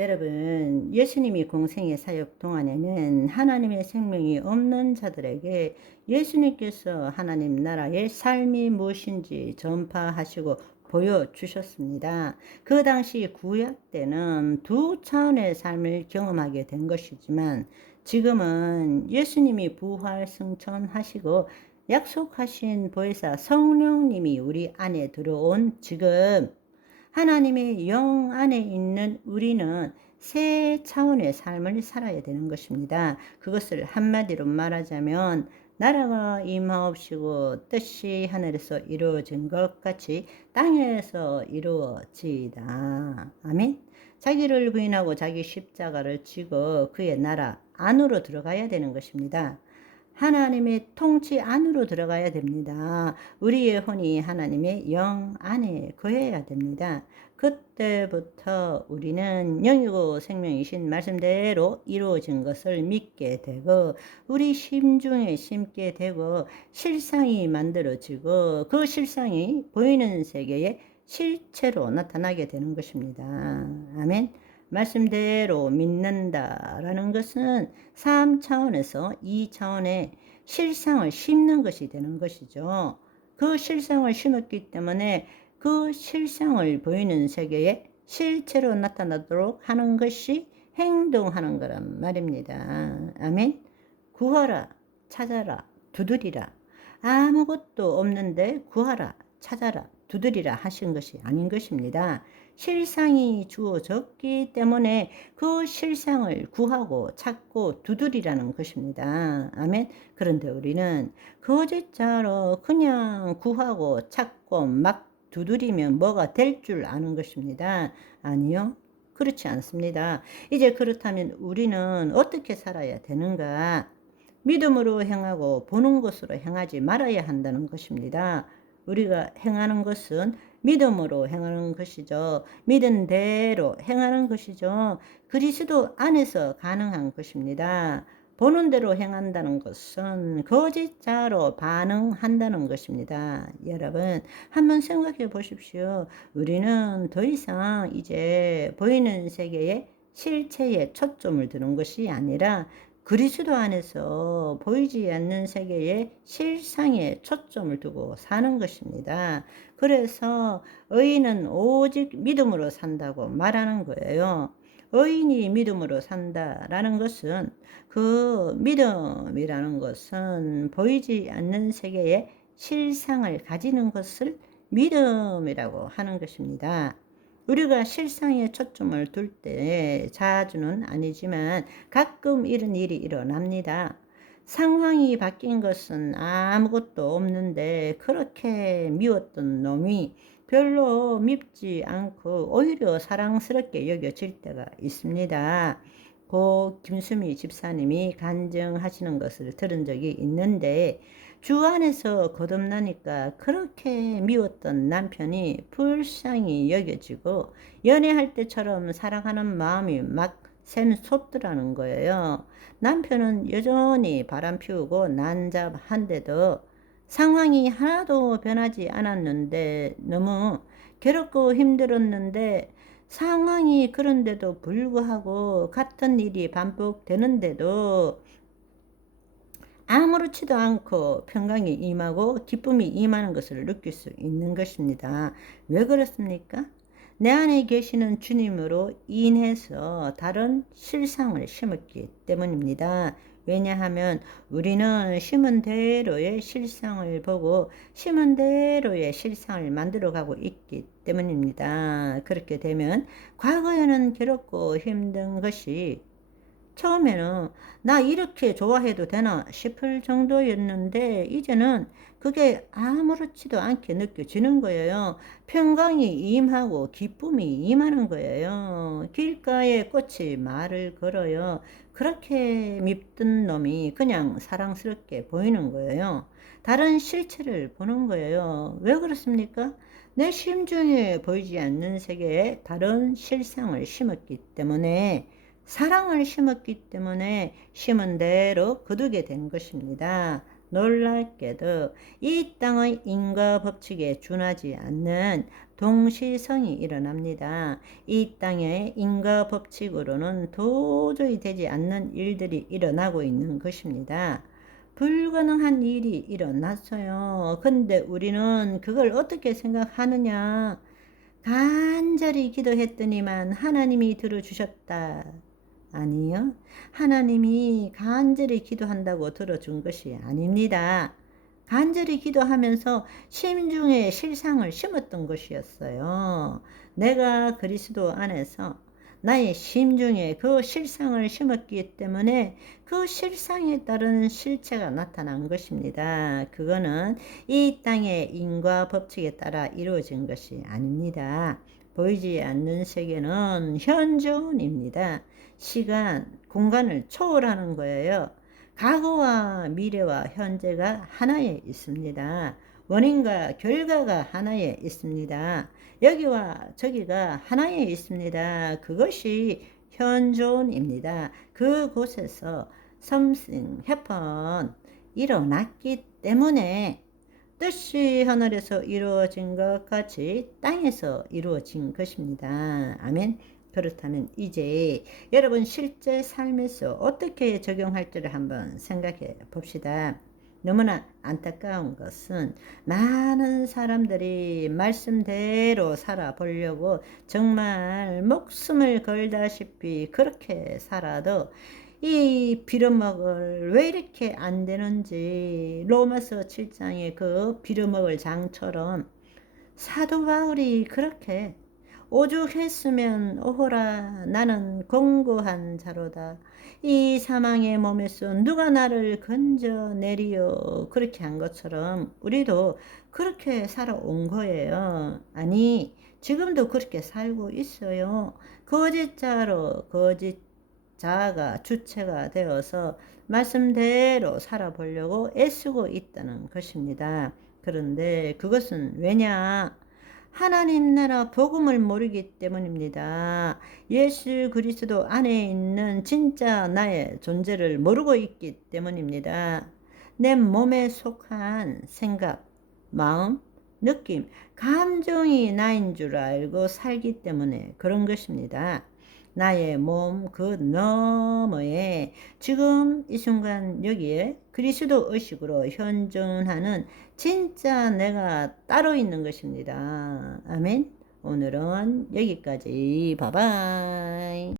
여러분, 예수님이 공생의 사역 동안에는 하나님의 생명이 없는 자들에게 예수님께서 하나님 나라의 삶이 무엇인지 전파하시고 보여주셨습니다. 그 당시 구약 때는 두 차원의 삶을 경험하게 된 것이지만 지금은 예수님이 부활 승천하시고 약속하신 보혜사 성령님이 우리 안에 들어온 지금 하나님의 영 안에 있는 우리는 새 차원의 삶을 살아야 되는 것입니다. 그것을 한마디로 말하자면 나라가 임하옵시고 뜻이 하늘에서 이루어진 것 같이 땅에서 이루어지이다. 아멘. 자기를 부인하고 자기 십자가를 지고 그의 나라 안으로 들어가야 되는 것입니다. 하나님의 통치 안으로 들어가야 됩니다. 우리의 혼이 하나님의 영 안에 거해야 됩니다. 그때부터 우리는 영이고 생명이신 말씀대로 이루어진 것을 믿게 되고 우리 심중에 심게 되고 실상이 만들어지고 그 실상이 보이는 세계에 실체로 나타나게 되는 것입니다. 아멘. 말씀대로 믿는다라는 것은 3차원에서 2차원의 실상을 심는 것이 되는 것이죠. 그 실상을 심었기 때문에 그 실상을 보이는 세계에 실체로 나타나도록 하는 것이 행동하는 거란 말입니다. 아멘. 구하라, 찾아라, 두드리라. 아무것도 없는데 구하라, 찾아라, 두드리라 하신 것이 아닌 것입니다. 실상이 주어졌기 때문에 그 실상을 구하고 찾고 두드리라는 것입니다. 아멘. 그런데 우리는 거짓자로 그냥 구하고 찾고 막 두드리면 뭐가 될 줄 아는 것입니다. 아니요. 그렇지 않습니다. 이제 그렇다면 우리는 어떻게 살아야 되는가? 믿음으로 행하고 보는 것으로 행하지 말아야 한다는 것입니다. 우리가 행하는 것은 믿음으로 행하는 것이죠. 믿은 대로 행하는 것이죠. 그리스도 안에서 가능한 것입니다. 보는 대로 행한다는 것은 거짓자로 반응한다는 것입니다. 여러분, 한번 생각해 보십시오. 우리는 더 이상 이제 보이는 세계에 실체에 초점을 두는 것이 아니라 그리스도 안에서 보이지 않는 세계의 실상에 초점을 두고 사는 것입니다. 그래서 의인은 오직 믿음으로 산다고 말하는 거예요. 의인이 믿음으로 산다라는 것은 그 믿음이라는 것은 보이지 않는 세계의 실상을 가지는 것을 믿음이라고 하는 것입니다. 우리가 실상에 초점을 둘 때 자주는 아니지만 가끔 이런 일이 일어납니다. 상황이 바뀐 것은 아무것도 없는데 그렇게 미웠던 놈이 별로 밉지 않고 오히려 사랑스럽게 여겨질 때가 있습니다. 고 김수미 집사님이 간증하시는 것을 들은 적이 있는데 주 안에서 거듭나니까 그렇게 미웠던 남편이 불쌍히 여겨지고 연애할 때처럼 사랑하는 마음이 막 샘솟더라는 거예요. 남편은 여전히 바람 피우고 난잡한데도 상황이 하나도 변하지 않았는데 너무 괴롭고 힘들었는데 상황이 그런데도 불구하고 같은 일이 반복되는데도 아무렇지도 않고 평강이 임하고 기쁨이 임하는 것을 느낄 수 있는 것입니다. 왜 그렇습니까? 내 안에 계시는 주님으로 인해서 다른 실상을 심었기 때문입니다. 왜냐하면 우리는 심은 대로의 실상을 보고 심은 대로의 실상을 만들어가고 있기 때문입니다. 그렇게 되면 과거에는 괴롭고 힘든 것이 처음에는 나 이렇게 좋아해도 되나 싶을 정도였는데 이제는 그게 아무렇지도 않게 느껴지는 거예요. 평강이 임하고 기쁨이 임하는 거예요. 길가에 꽃이 말을 걸어요. 그렇게 밉던 놈이 그냥 사랑스럽게 보이는 거예요. 다른 실체를 보는 거예요. 왜 그렇습니까? 내 심중에 보이지 않는 세계에 다른 실상을 심었기 때문에 사랑을 심었기 때문에 심은 대로 거두게 된 것입니다. 놀랍게도 이 땅의 인과 법칙에 준하지 않는 동시성이 일어납니다. 이 땅의 인과 법칙으로는 도저히 되지 않는 일들이 일어나고 있는 것입니다. 불가능한 일이 일어났어요. 근데 우리는 그걸 어떻게 생각하느냐? 간절히 기도했더니만 하나님이 들어주셨다. 아니요. 하나님이 간절히 기도한다고 들어준 것이 아닙니다. 간절히 기도하면서 심중에 실상을 심었던 것이었어요. 내가 그리스도 안에서 나의 심중에 그 실상을 심었기 때문에 그 실상에 따른 실체가 나타난 것입니다. 그거는 이 땅의 인과 법칙에 따라 이루어진 것이 아닙니다. 보이지 않는 세계는 현존입니다. 시간, 공간을 초월하는 거예요. 과거와 미래와 현재가 하나에 있습니다. 원인과 결과가 하나에 있습니다. 여기와 저기가 하나에 있습니다. 그것이 현존입니다. 그곳에서 something happen 일어났기 때문에 뜻이 하늘에서 이루어진 것 같이 땅에서 이루어진 것입니다. 아멘. 그렇다면 이제 여러분 실제 삶에서 어떻게 적용할지를 한번 생각해 봅시다. 너무나 안타까운 것은 많은 사람들이 말씀대로 살아보려고 정말 목숨을 걸다시피 그렇게 살아도 이 빌어먹을 왜 이렇게 안 되는지 로마서 7장의 그 빌어먹을 장처럼 사도 바울이 그렇게 오죽했으면 오호라 나는 공고한 자로다. 이 사망의 몸에서 누가 나를 건져내리요. 그렇게 한 것처럼 우리도 그렇게 살아온 거예요. 아니 지금도 그렇게 살고 있어요. 거짓자로 거짓자가 주체가 되어서 말씀대로 살아보려고 애쓰고 있다는 것입니다. 그런데 그것은 왜냐? 하나님 나라 복음을 모르기 때문입니다. 예수 그리스도 안에 있는 진짜 나의 존재를 모르고 있기 때문입니다. 내 몸에 속한 생각, 마음, 느낌, 감정이 나인 줄 알고 살기 때문에 그런 것입니다. 나의 몸 그 너머에 지금 이 순간 여기에 그리스도 의식으로 현존하는 진짜 내가 따로 있는 것입니다. 아멘. 오늘은 여기까지. 바이바이.